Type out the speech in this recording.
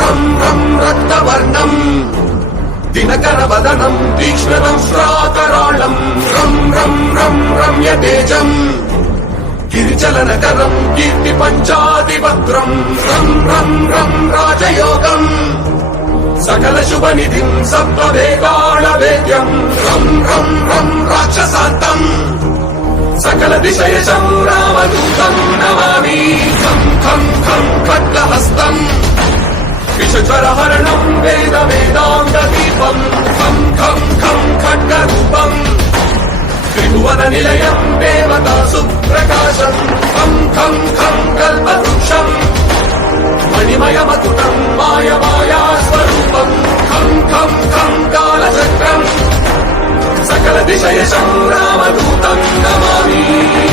रं रं रक्तवर्णम् दिनकरवदनं तीक्ष्णं श्राकराळं रं रं रं रम्यतेजम् गिरिचलनकरं कीर्तिपञ्चादिवक्त्रं रं रं रं राजयोगम् सकल शुभनिधिं सप्तवेगाळवेद्यम् रं रं रं राक्षसान्तम् सकल दिशयशं रामदूतं नमामि खं खं खं खड्गहस्तम् विषज्वरहरणं वेद वेदाङ्गदीपं खं खं खं खड्गरूपम् त्रिभुवननिलयं देवता सुप्रकाशं खं खं खं कल्पवृक्षम् मणिमयमकुटं मायमायास्वरूपं खं खं खं कालचक्रम् सकल दिशयशं रामदूतं नमामि